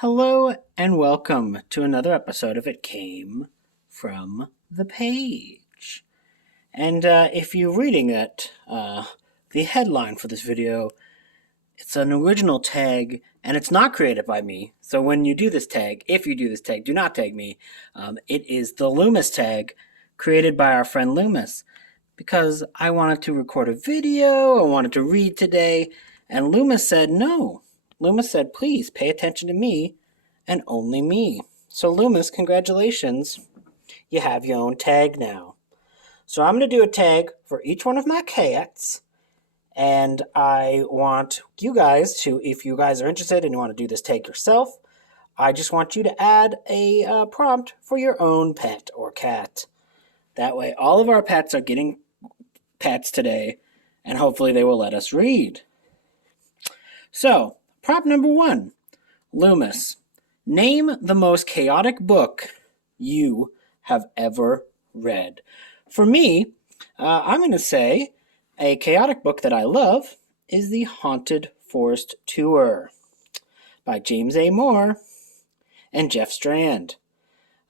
Hello and welcome to another episode of It Came from the Page. And if you're reading it, the headline for this video, it's an original tag and it's not created by me. So when you do this tag, if you do this tag, do not tag me. It is the LOOMIS tag created by our friend Loomis because I wanted to record a video, I wanted to read today, and Loomis said no. Loomis said, please pay attention to me and only me. So Loomis, congratulations. You have your own tag now. So I'm going to do a tag for each one of my cats. And I want you guys to, if you guys are interested and you want to do this tag yourself, I just want you to add a prompt for your own pet or cat. That way all of our pets are getting pets today, and hopefully they will let us read. So, prompt number 1, Loomis. Name the most chaotic book you have ever read. For me, I'm going to say a chaotic book that I love is The Haunted Forest Tour by James A. Moore and Jeff Strand.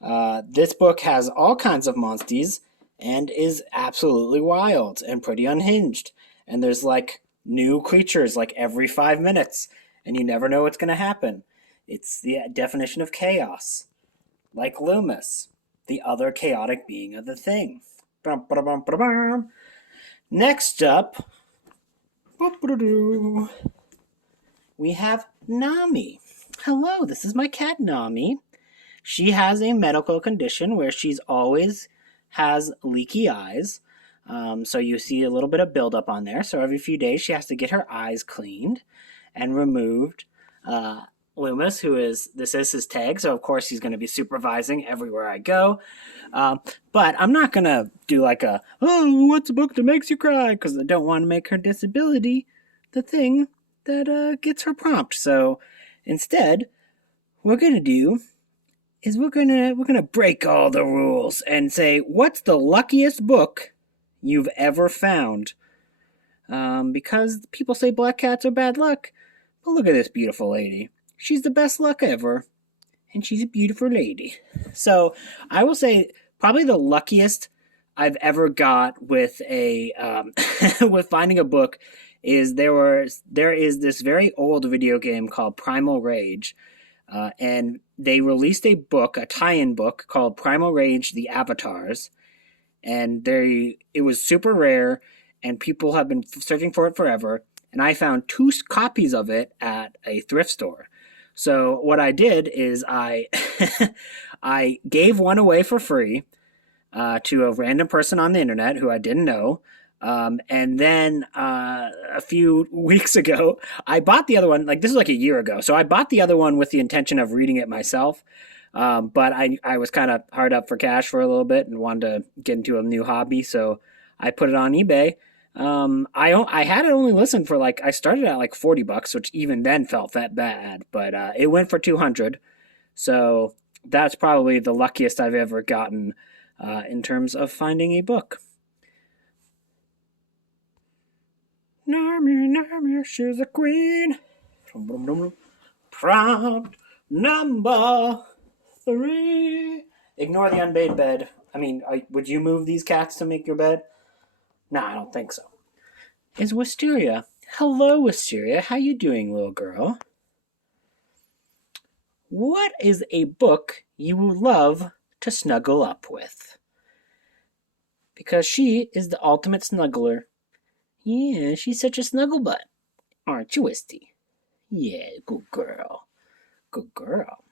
This book has all kinds of monsties and is absolutely wild and pretty unhinged. And there's like new creatures like every 5 minutes, and you never know what's going to happen. It's the definition of chaos. Like Loomis, the other chaotic being of the thing. Next up, we have Nami. Hello, this is my cat Nami. She has a medical condition where she's always has leaky eyes. So you see a little bit of buildup on there. So every few days she has to get her eyes cleaned and removed. Loomis, this is his tag, so of course he's going to be supervising everywhere I go. But I'm not going to do like what's a book that makes you cry? Because I don't want to make her disability the thing that gets her prompt. So instead, what we're going to do is we're gonna break all the rules and say, what's the luckiest book you've ever found? Because people say black cats are bad luck, but look at this beautiful lady. She's the best luck ever, and she's a beautiful lady. So I will say probably the luckiest I've ever got with a with finding a book is there is this very old video game called Primal Rage, and they released a book, a tie-in book called Primal Rage: The Avatars, and it was super rare, and people have been searching for it forever. And I found 2 copies of it at a thrift store. So what I did is I I gave one away for free to a random person on the internet who I didn't know. And then a few weeks ago, I bought the other one. Like, this is like a year ago. So I bought the other one with the intention of reading it myself. But I was kind of hard up for cash for a little bit and wanted to get into a new hobby. So I put it on eBay. I had it only listened for I started at like $40, which even then felt that bad, but it went for 200. So that's probably the luckiest I've ever gotten in terms of finding a book. Nami, she's a queen. Prompt number 3. Ignore the unmade bed. I mean, would you move these cats to make your bed? No, I don't think so. Is Wisteria. Hello, Wisteria. How you doing, little girl? What is a book you would love to snuggle up with? Because she is the ultimate snuggler. Yeah, she's such a snuggle butt. Aren't you, Wisty? Yeah, good girl. Good girl.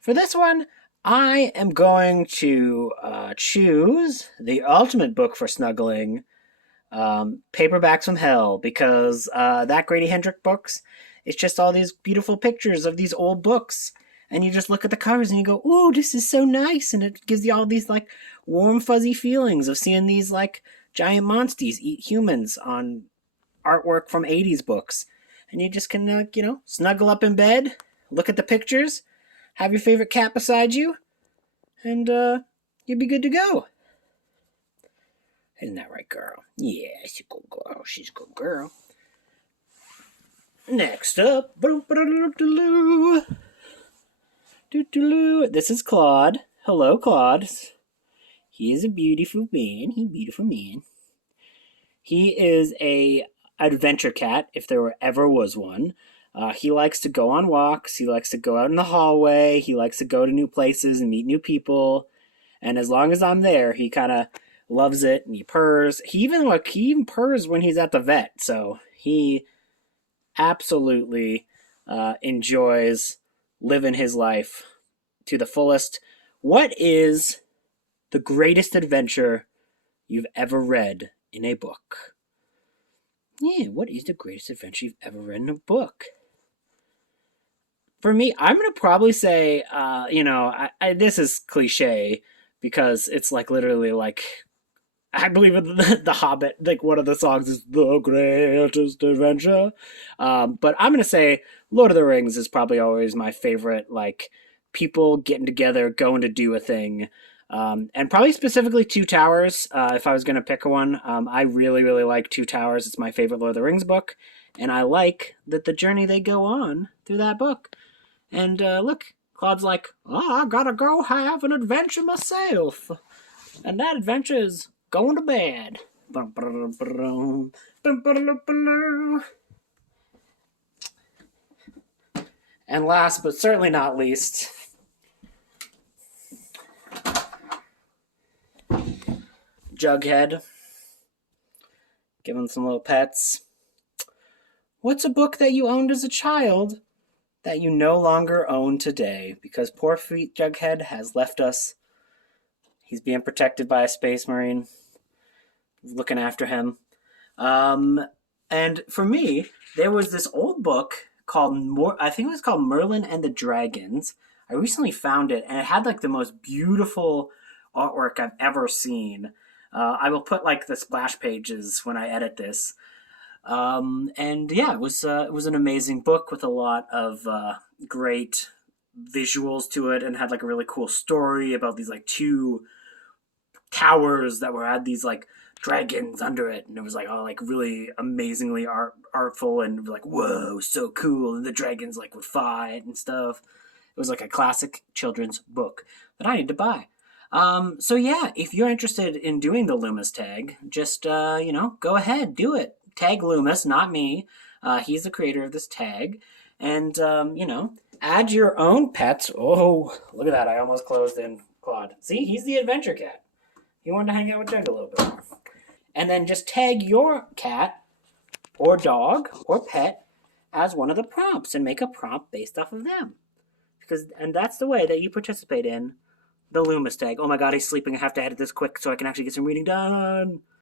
For this one, I am going to choose the ultimate book for snuggling, Paperbacks from Hell, because that Grady Hendrick books, it's just all these beautiful pictures of these old books, and you just look at the covers and you go, "Ooh, this is so nice," and it gives you all these warm, fuzzy feelings of seeing these giant monsties eat humans on artwork from 80s books, and you just can snuggle up in bed, look at the pictures, have your favorite cat beside you, and you'll be good to go. Isn't that right, girl? Yeah, she's a good girl. She's a good girl. Next up, this is Claude. Hello, Claude. He is a beautiful man. He is a adventure cat, if there ever was one. He likes to go on walks. He likes to go out in the hallway. He likes to go to new places and meet new people. And as long as I'm there, he kind of loves it and he purrs. He even purrs when he's at the vet. So he absolutely enjoys living his life to the fullest. What is the greatest adventure you've ever read in a book? Yeah, what is the greatest adventure you've ever read in a book? For me, I'm gonna probably say, this is cliche because it's like literally like I believe in the Hobbit. Like one of the songs is "The Greatest Adventure," but I'm gonna say Lord of the Rings is probably always my favorite. Like people getting together, going to do a thing, and probably specifically Two Towers. If I was gonna pick one, I really like Two Towers. It's my favorite Lord of the Rings book, and I like that the journey they go on through that book. And look, Claude's like, oh, I gotta go have an adventure myself. And that adventure is going to bed. And last but certainly not least, Jughead. Give him some little pets. What's a book that you owned as a child that you no longer own today? Because poor feet Jughead has left us. He's being protected by a space marine, looking after him. And for me, there was this old book called I think it was called Merlin and the Dragons. I recently found it, and it had like the most beautiful artwork I've ever seen. I will put like the splash pages when I edit this. And yeah, it was an amazing book with a lot of great visuals to it, and had like a really cool story about these like two towers that had these like dragons under it, and it was like all like really amazingly artful, and it was like whoa, so cool, and the dragons like would fight and stuff. It was like a classic children's book that I need to buy. So yeah, if you're interested in doing the Loomis tag, just go ahead, do it. Tag Loomis, not me. He's the creator of this tag, and add your own pets. Oh, look at that! I almost closed in Claude. See, he's the adventure cat. He wanted to hang out with Jug a little bit more. And then just tag your cat or dog or pet as one of the prompts and make a prompt based off of them. And that's the way that you participate in the Loomis tag. Oh my god, he's sleeping. I have to edit this quick so I can actually get some reading done.